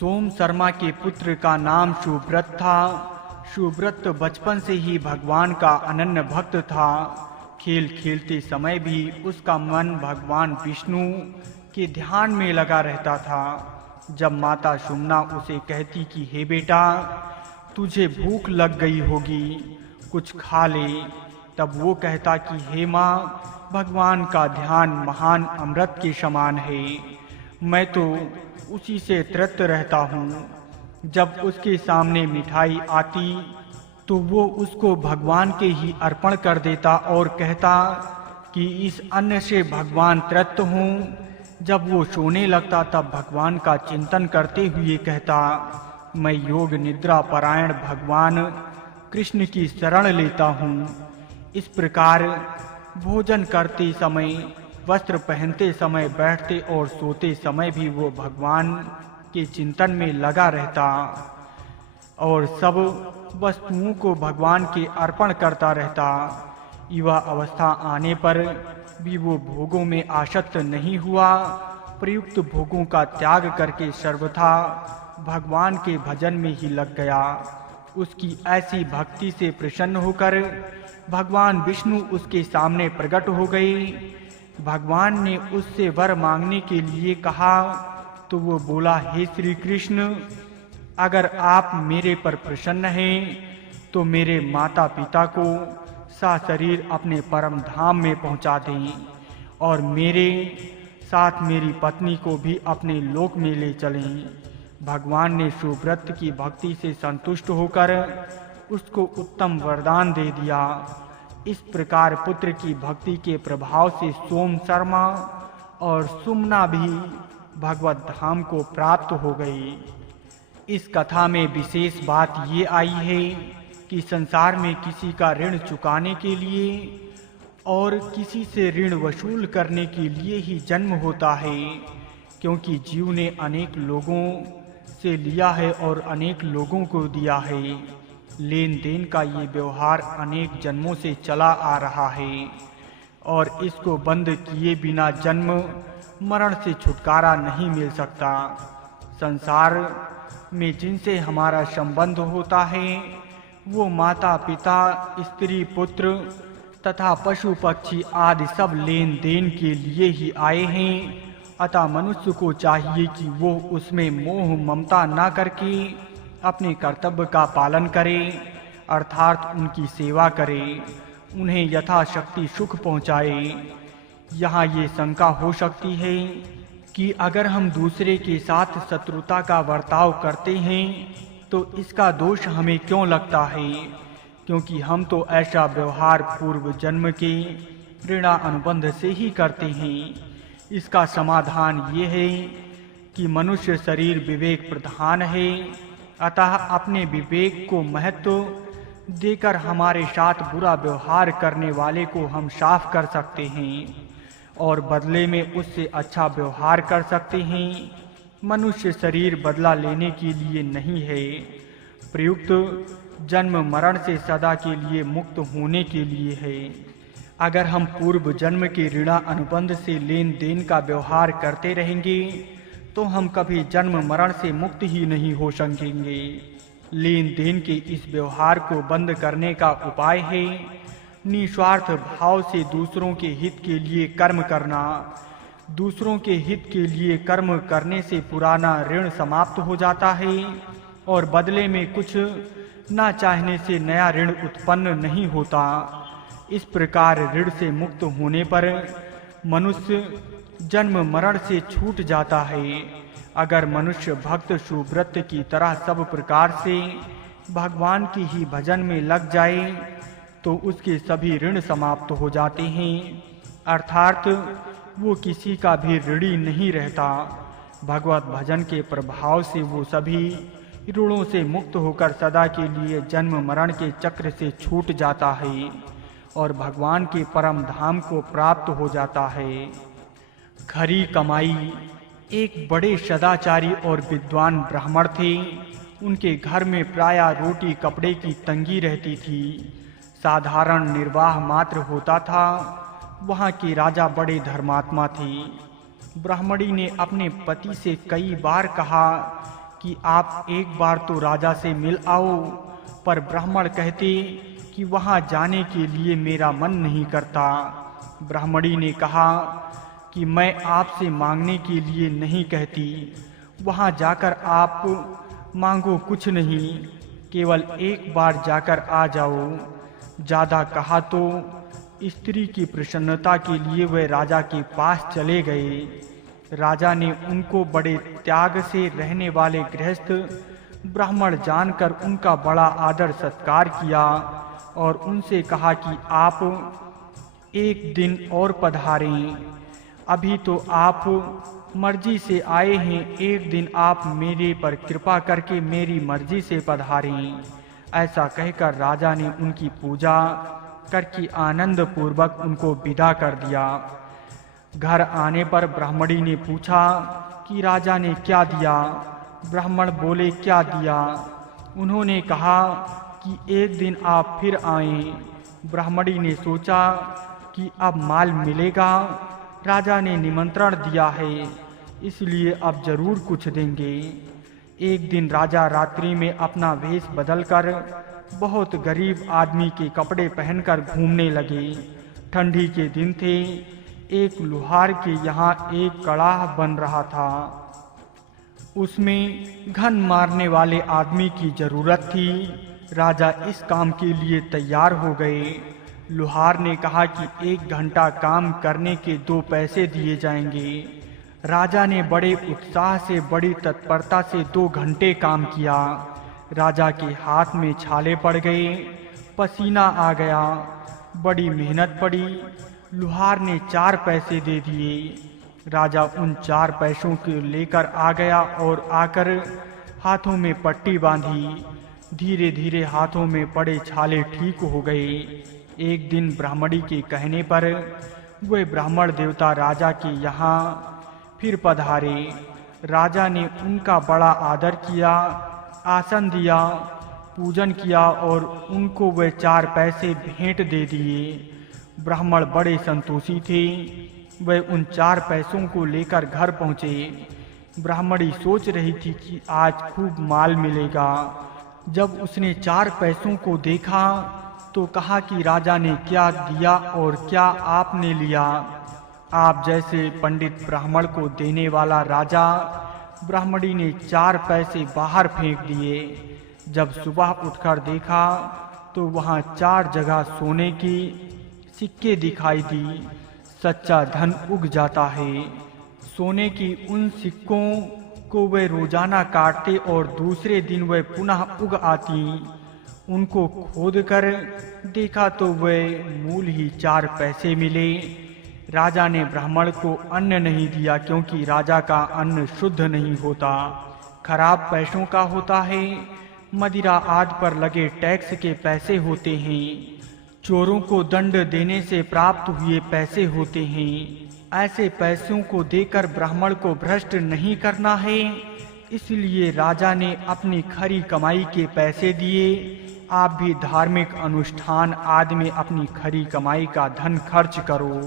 सोम शर्मा के पुत्र का नाम सुब्रत था। सुब्रत बचपन से ही भगवान का अनन्य भक्त था। खेल खेलते समय भी उसका मन भगवान विष्णु के ध्यान में लगा रहता था। जब माता सुमना उसे कहती कि हे बेटा, तुझे भूख लग गई होगी, कुछ खा ले, तब वो कहता कि हे माँ, भगवान का ध्यान महान अमृत के समान है, मैं तो उसी से तृप्त रहता हूँ। जब उसके सामने मिठाई आती तो वो उसको भगवान के ही अर्पण कर देता और कहता कि इस अन्न से भगवान तृप्त हों। जब वो सोने लगता तब भगवान का चिंतन करते हुए कहता, मैं योग निद्रा परायण भगवान कृष्ण की शरण लेता हूँ। इस प्रकार भोजन करते समय, वस्त्र पहनते समय, बैठते और सोते समय भी वो भगवान के चिंतन में लगा रहता और सब वस्तुओं को भगवान के अर्पण करता रहता। युवा अवस्था आने पर भी वो भोगों में आसक्त नहीं हुआ। प्रयुक्त भोगों का त्याग करके सर्वथा भगवान के भजन में ही लग गया। उसकी ऐसी भक्ति से प्रसन्न होकर भगवान विष्णु उसके सामने प्रकट हो गए। भगवान ने उससे वर मांगने के लिए कहा तो वो बोला, हे श्री कृष्ण, अगर आप मेरे पर प्रसन्न हैं तो मेरे माता पिता को सशरीर अपने परम धाम में पहुंचा दें और मेरे साथ मेरी पत्नी को भी अपने लोक में ले चलें। भगवान ने सुब्रत की भक्ति से संतुष्ट होकर उसको उत्तम वरदान दे दिया। इस प्रकार पुत्र की भक्ति के प्रभाव से सोम शर्मा और सुमना भी भगवत धाम को प्राप्त हो गई। इस कथा में विशेष बात ये आई है कि संसार में किसी का ऋण चुकाने के लिए और किसी से ऋण वसूल करने के लिए ही जन्म होता है, क्योंकि जीव ने अनेक लोगों से लिया है और अनेक लोगों को दिया है। लेन देन का ये व्यवहार अनेक जन्मों से चला आ रहा है और इसको बंद किए बिना जन्म मरण से छुटकारा नहीं मिल सकता। संसार में जिनसे हमारा संबंध होता है वो माता पिता, स्त्री पुत्र तथा पशु पक्षी आदि सब लेन देन के लिए ही आए हैं। अतः मनुष्य को चाहिए कि वो उसमें मोह ममता न करके अपने कर्तव्य का पालन करे, अर्थात उनकी सेवा करे, उन्हें यथाशक्ति सुख पहुँचाए। यहाँ ये शंका हो सकती है कि अगर हम दूसरे के साथ शत्रुता का बर्ताव करते हैं तो इसका दोष हमें क्यों लगता है, क्योंकि हम तो ऐसा व्यवहार पूर्व जन्म के ऋणा अनुबंध से ही करते हैं। इसका समाधान ये है कि मनुष्य शरीर विवेक प्रधान है, अतः अपने विवेक को महत्व देकर हमारे साथ बुरा व्यवहार करने वाले को हम साफ कर सकते हैं और बदले में उससे अच्छा व्यवहार कर सकते हैं। मनुष्य शरीर बदला लेने के लिए नहीं है, प्रयुक्त जन्म मरण से सदा के लिए मुक्त होने के लिए है। अगर हम पूर्व जन्म के ऋणा अनुबंध से लेन देन का व्यवहार करते रहेंगे तो हम कभी जन्म मरण से मुक्त ही नहीं हो सकेंगे। लेन देन के इस व्यवहार को बंद करने का उपाय है निस्वार्थ भाव से दूसरों के हित के लिए कर्म करना। दूसरों के हित के लिए कर्म करने से पुराना ऋण समाप्त हो जाता है और बदले में कुछ ना चाहने से नया ऋण उत्पन्न नहीं होता। इस प्रकार ऋण से मुक्त होने पर मनुष्य जन्म मरण से छूट जाता है। अगर मनुष्य भक्त सुब्रत की तरह सब प्रकार से भगवान की ही भजन में लग जाए तो उसके सभी ऋण समाप्त हो जाते हैं, अर्थात वो किसी का भी ऋणी नहीं रहता। भगवत भजन के प्रभाव से वो सभी ऋणों से मुक्त होकर सदा के लिए जन्म मरण के चक्र से छूट जाता है और भगवान के परम धाम को प्राप्त हो जाता है। खरी कमाई। एक बड़े सदाचारी और विद्वान ब्राह्मण थे। उनके घर में प्रायः रोटी कपड़े की तंगी रहती थी। साधारण निर्वाह मात्र होता था। वहाँ के राजा बड़े धर्मात्मा थे। ब्राह्मणी ने अपने पति से कई बार कहा कि आप एक बार तो राजा से मिल आओ, पर ब्राह्मण कहते कि वहां जाने के लिए मेरा मन नहीं करता। ब्राह्मणी ने कहा कि मैं आपसे मांगने के लिए नहीं कहती, वहां जाकर आप मांगो कुछ नहीं, केवल एक बार जाकर आ जाओ। ज्यादा कहा तो स्त्री की प्रसन्नता के लिए वे राजा के पास चले गए। राजा ने उनको बड़े त्याग से रहने वाले गृहस्थ ब्राह्मण जानकर उनका बड़ा आदर सत्कार किया और उनसे कहा कि आप एक दिन और पधारें, अभी तो आप मर्जी से आए हैं, एक दिन आप मेरे पर कृपा करके मेरी मर्जी से पधारें। ऐसा कहकर राजा ने उनकी पूजा करके आनंद पूर्वक उनको विदा कर दिया। घर आने पर ब्राह्मणी ने पूछा कि राजा ने क्या दिया। ब्राह्मण बोले, क्या दिया? उन्होंने कहा कि एक दिन आप फिर आएं। ब्राह्मणी ने सोचा कि अब माल मिलेगा, राजा ने निमंत्रण दिया है, इसलिए अब जरूर कुछ देंगे। एक दिन राजा रात्रि में अपना वेश बदलकर बहुत गरीब आदमी के कपड़े पहनकर घूमने लगे। ठंडी के दिन थे। एक लुहार के यहाँ एक कड़ाह बन रहा था, उसमें घन मारने वाले आदमी की जरूरत थी। राजा इस काम के लिए तैयार हो गए। लुहार ने कहा कि 1 घंटा काम करने के 2 पैसे दिए जाएंगे। राजा ने बड़े उत्साह से, बड़ी तत्परता से 2 घंटे काम किया। राजा के हाथ में छाले पड़ गए, पसीना आ गया, बड़ी मेहनत पड़ी। लुहार ने 4 पैसे दे दिए। राजा उन 4 पैसों को लेकर आ गया और आकर हाथों में पट्टी बांधी। धीरे धीरे हाथों में पड़े छाले ठीक हो गए। एक दिन ब्राह्मणी के कहने पर वे ब्राह्मण देवता राजा के यहाँ फिर पधारे। राजा ने उनका बड़ा आदर किया, आसन दिया, पूजन किया और उनको वे 4 पैसे भेंट दे दिए। ब्राह्मण बड़े संतोषी थे। वे उन 4 पैसों को लेकर घर पहुँचे। ब्राह्मणी सोच रही थी कि आज खूब माल मिलेगा। जब उसने 4 पैसों को देखा तो कहा कि राजा ने क्या दिया और क्या आपने लिया? आप जैसे पंडित ब्राह्मण को देने वाला राजा। ब्राह्मणी ने 4 पैसे बाहर फेंक दिए। जब सुबह उठकर देखा तो वहां 4 जगह सोने की सिक्के दिखाई दी। सच्चा धन उग जाता है। सोने की उन सिक्कों को वे रोजाना काटते और दूसरे दिन वे पुनः उग आती। उनको खोदकर देखा तो वे मूल ही 4 पैसे मिले। राजा ने ब्राह्मण को अन्न नहीं दिया, क्योंकि राजा का अन्न शुद्ध नहीं होता, खराब पैसों का होता है। मदिरा आदि पर लगे टैक्स के पैसे होते हैं। चोरों को दंड देने से प्राप्त हुए पैसे होते हैं। ऐसे पैसों को देकर ब्राह्मण को भ्रष्ट नहीं करना है, इसलिए राजा ने अपनी खरी कमाई के पैसे दिए। आप भी धार्मिक अनुष्ठान आदि में अपनी खरी कमाई का धन खर्च करो।